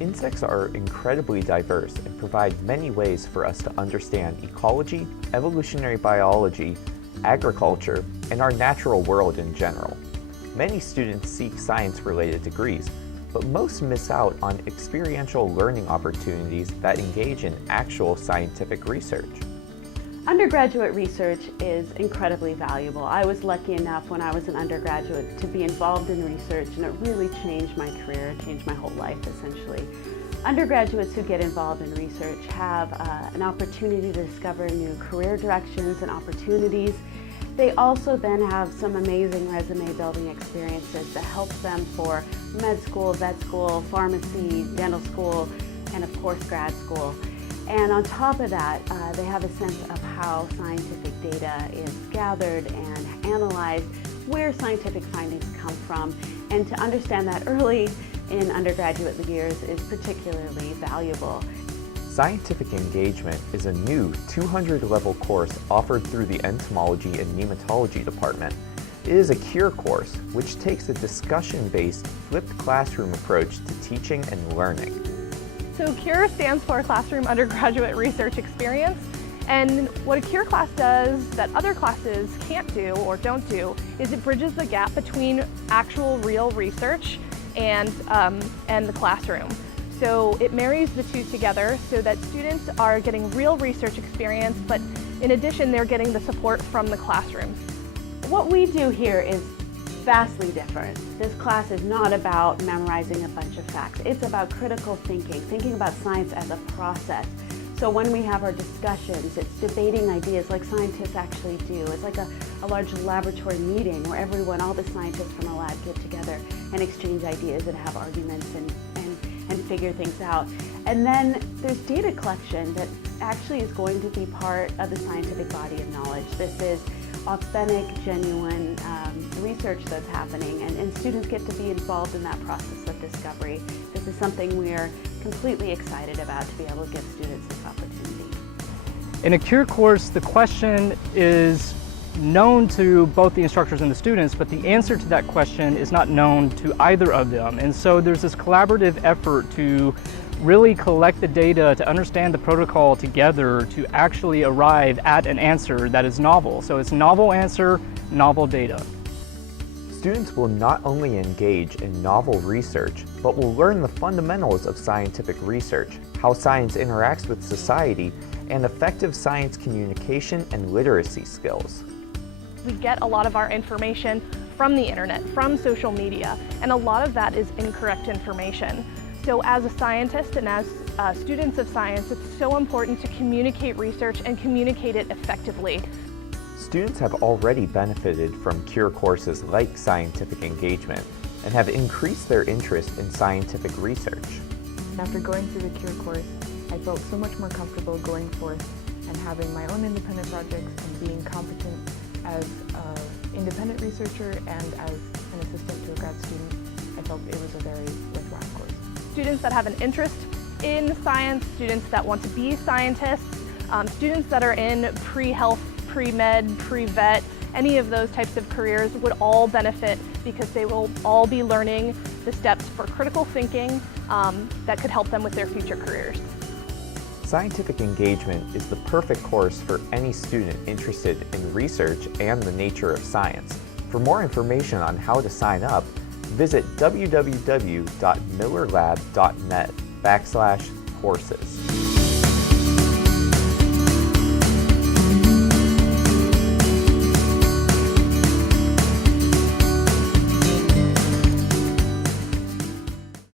Insects are incredibly diverse and provide many ways for us to understand ecology, evolutionary biology, agriculture, and our natural world in general. Many students seek science-related degrees, but most miss out on experiential learning opportunities that engage in actual scientific research. Undergraduate research is incredibly valuable. I was lucky enough when I was an undergraduate to be involved in research, and it really changed my career, changed my whole life essentially. Undergraduates who get involved in research have an opportunity to discover new career directions and opportunities. They also then have some amazing resume building experiences that help them for med school, vet school, pharmacy, dental school, and of course grad school. And on top of that, they have a sense of how scientific data is gathered and analyzed, where scientific findings come from, and to understand that early in undergraduate years is particularly valuable. Scientific engagement is a new 200-level course offered through the Entomology and Nematology Department. It is a CURE course, which takes a discussion-based, flipped classroom approach to teaching and learning. So CURE stands for Classroom Undergraduate Research Experience, and what a CURE class does that other classes can't do or don't do is it bridges the gap between actual real research and the classroom. So it marries the two together so that students are getting real research experience, but in addition they're getting the support from the classrooms. What we do here is vastly different. This class is not about memorizing a bunch of facts. It's about critical thinking, thinking about science as a process. So when we have our discussions, it's debating ideas like scientists actually do. It's like a large laboratory meeting where all the scientists from the lab get together and exchange ideas and have arguments and figure things out. And then there's data collection that actually is going to be part of the scientific body of knowledge. This is authentic, genuine research that's happening, and students get to be involved in that process of discovery. This is something we are completely excited about, to be able to give students this opportunity. In a CURE course, the question is known to both the instructors and the students, but the answer to that question is not known to either of them. And so there's this collaborative effort to really collect the data to understand the protocol together to actually arrive at an answer that is novel. So it's novel answer, novel data. Students will not only engage in novel research, but will learn the fundamentals of scientific research, how science interacts with society, and effective science communication and literacy skills. We get a lot of our information from the internet, from social media, and a lot of that is incorrect information. So as a scientist and as students of science, it's so important to communicate research and communicate it effectively. Students have already benefited from CURE courses like scientific engagement and have increased their interest in scientific research. After going through the CURE course, I felt so much more comfortable going forth and having my own independent projects and being competent as an independent researcher and as an assistant to a grad student. I felt it was a very worthwhile course. Students that have an interest in science, students that want to be scientists, students that are in pre-health, pre-med, pre-vet, any of those types of careers would all benefit because they will all be learning the steps for critical thinking that could help them with their future careers. Scientific engagement is the perfect course for any student interested in research and the nature of science. For more information on how to sign up, visit www.millerlab.net/courses.